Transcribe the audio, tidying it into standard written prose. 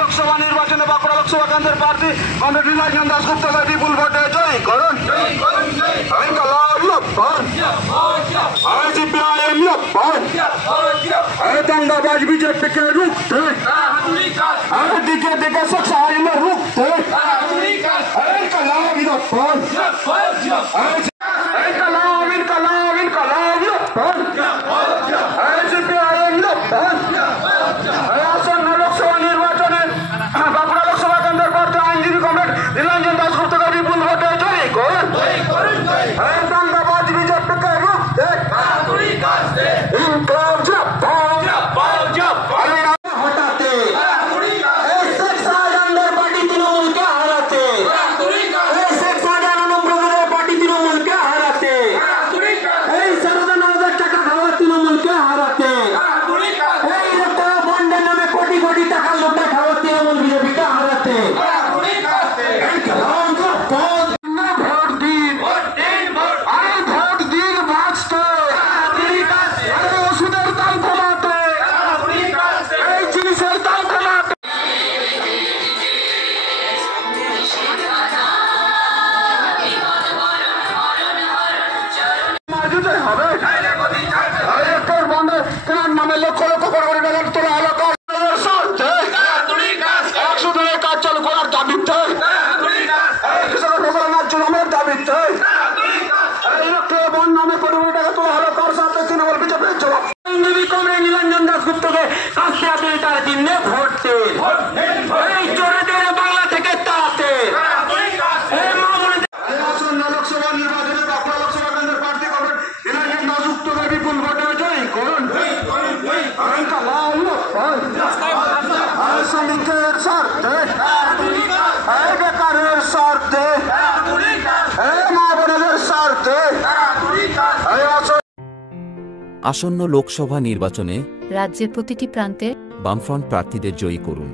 লোকসভা নির্বাচনে বাঁকুড়া লোকসভা কেন্দ্রের প্রার্থী কমরেড নীলাঞ্জন দাশগুপ্তকে বিপুল ভোটে জয় করুন। दंगाबाज बीजेपी के रुकते दिखे दिखे सच्चाई में रुकते इनकलाब लोकसभा निर्वाचने बांकुड़ा लोकसभा केंद्र प्रार्थी आईनजीवी कमरेड नीलांजन दाशगुप्तকে বিপুল ভোটে জয় করুন। दंगाबाज बीजेपी के रुकते লক্ষ লক্ষ কোটি টাকার তোলা এলাকা একশো কাজ চালু করার দাবিতে জুলুমের দাবিতে বন নামে কোটি কোটি টাকা তোলা হলো কার সাথে তৃণমূল বিজেপির জবাব। আইনজীবী কমরেড নীলাঞ্জন দাশগুপ্তকে শাস্তি আপিলটার দিনে ভোট দিন, চোরেদের বাংলা থেকে তাড়াতে। লোকসভা নির্বাচনে বাঁকুড়া লোকসভা কেন্দ্রের প্রার্থী কমরেড নীলাঞ্জন দাশগুপ্তকে বিপুল ভোটে জয় করুন। শ্রমিকের স্বার্থে বেকারের স্বার্থে মা বোনেদের স্বার্থে আসন্ন লোকসভা নির্বাচনে রাজ্যের প্রতিটি প্রান্তে বামফ্রন্ট প্রার্থীদের জয়ী করুন।